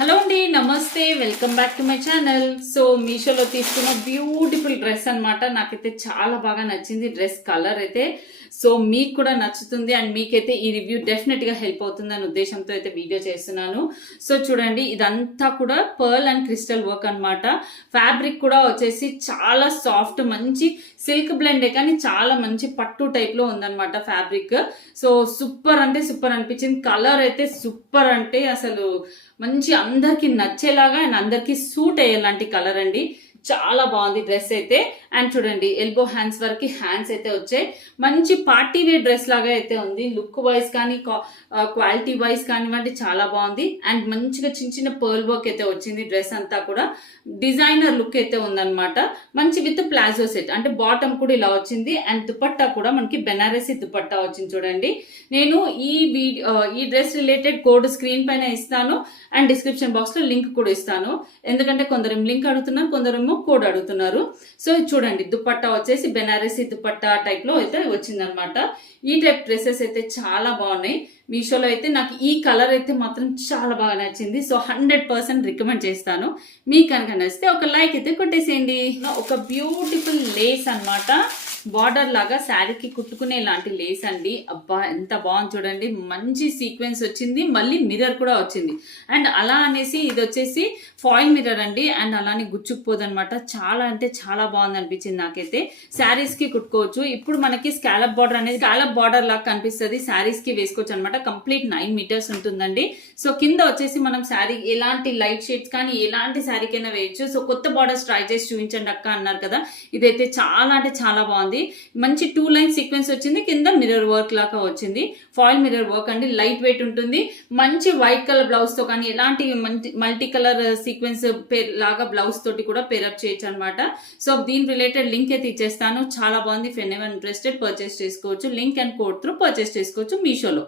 Hello అండి, నమస్తే, welcome back to my channel. So మీషోలో తీసుకున్న బ్యూటిఫుల్ డ్రెస్ అనమాట. నాకైతే చాలా బాగా నచ్చింది డ్రెస్ కలర్ అయితే. సో మీకు కూడా నచ్చుతుంది అండ్ మీకైతే ఈ రివ్యూ డెఫినెట్గా హెల్ప్ అవుతుంది అనే ఉద్దేశంతో అయితే వీడియో చేస్తున్నాను. సో చూడండి, ఇదంతా కూడా పర్ల్ అండ్ క్రిస్టల్ వర్క్ అనమాట. ఫ్యాబ్రిక్ కూడా వచ్చేసి చాలా సాఫ్ట్, మంచి సిల్క్ బ్లెండే కానీ చాలా మంచి పట్టు టైప్లో ఉందన్నమాట ఫ్యాబ్రిక్. సో సూపర్ అంటే సూపర్ అనిపించింది. కలర్ అయితే సూపర్ అంటే అసలు మంచి అందరికి నచ్చేలాగా అండ్ అందరికి సూట్ అయ్యేలాంటి కలర్ అండి. చాలా బాగుంది డ్రెస్ అయితే. అండ్ చూడండి, ఎల్బో హ్యాండ్స్ వరకు హ్యాండ్స్ అయితే వచ్చాయి. మంచి పార్టీ వేర్ డ్రెస్ లాగా అయితే ఉంది. లుక్ వైజ్ కానీ క్వాలిటీ వైజ్ కానివ్వండి చాలా బాగుంది. అండ్ మంచిగా చిన్న చిన్న పర్ల్ వర్క్ అయితే వచ్చింది. డ్రెస్ అంతా కూడా డిజైనర్ లుక్ అయితే ఉందన్నమాట. మంచి విత్ ప్లాజో సెట్ అంటే బాటమ్ కూడా ఇలా వచ్చింది. అండ్ దుపట్టా కూడా మనకి బెనారసీ దుపట్టా వచ్చింది చూడండి. నేను ఈ డ్రెస్ రిలేటెడ్ కోడ్ స్క్రీన్ పైన ఇస్తాను అండ్ డిస్క్రిప్షన్ బాక్స్ లో లింక్ కూడా ఇస్తాను. ఎందుకంటే కొందరు లింక్ అడుగుతున్నారు, కొందరేమో కోడ్ అడుగుతున్నారు. సో చూడండి, దుపట్టా వచ్చేసి బెనారసీ దుపట్టా టైప్ లో అయితే వచ్చిందనమాట. ఈ టైప్ డ్రెస్సెస్ అయితే చాలా బాగున్నాయి. మీషోలో అయితే నాకు ఈ కలర్ అయితే మాత్రం చాలా బాగా నచ్చింది. సో 100% రికమెండ్ చేస్తాను. మీకు కనుక నచ్చితే ఒక లైక్ అయితే కొట్టేసేయండి. ఒక బ్యూటిఫుల్ లేస్ అన్నమాట. బార్డర్ లాగా శారీకి కుట్టుకునే లాంటి లేస్ అండి. అబ్బా ఎంత బాగుంది చూడండి. మంచి సీక్వెన్స్ వచ్చింది, మళ్ళీ మిర్రర్ కూడా వచ్చింది. అండ్ అలా అనేసి ఇది వచ్చేసి ఫాయిల్ మిర్రర్ అండి. అండ్ అలానే గుచ్చుకుపోదు అనమాట. చాలా అంటే చాలా బాగుంది అనిపించింది నాకైతే. శారీస్ కి కుట్టుకోవచ్చు. ఇప్పుడు మనకి స్కాలప్ బార్డర్ అనేది స్కాలప్ బార్డర్ లాగా కనిపిస్తుంది. శారీస్ కి వేసుకోవచ్చు అనమాట. కంప్లీట్ 9 మీటర్స్ ఉంటుందండి. సో కింద వచ్చేసి మనం శారీ ఎలాంటి లైట్ షేడ్స్ కానీ ఎలాంటి శారీకైనా వేయచ్చు. సో కొత్త బార్డర్స్ ట్రై చేసి చూపించండి అక్క అన్నారు కదా. ఇదైతే చాలా అంటే చాలా బాగుంది. మంచి 2 లైన్ సీక్వెన్స్ వచ్చింది. కింద మిర్రర్ వర్క్ లాగా వచ్చింది. ఫాయిల్ మిర్రర్ వర్క్ అండి. లైట్ వెయిట్ ఉంటుంది. మంచి వైట్ కలర్ బ్లౌజ్ తో కానీ ఎలాంటి మల్టీ కలర్ సీక్వెన్స్ లాగా బ్లౌజ్ తోటి కూడా పేరప్ చేయొచ్చు అనమాట. సో దీని రిలేటెడ్ లింక్ అయితే ఇచ్చేస్తాను. చాలా బాగుంది. ఇఫ్ ఎనీవన్ ఇంట్రెస్టెడ్ పర్చేస్ చేసుకోవచ్చు. Link and code through purchase చేసుకోవచ్చు మీషోలో.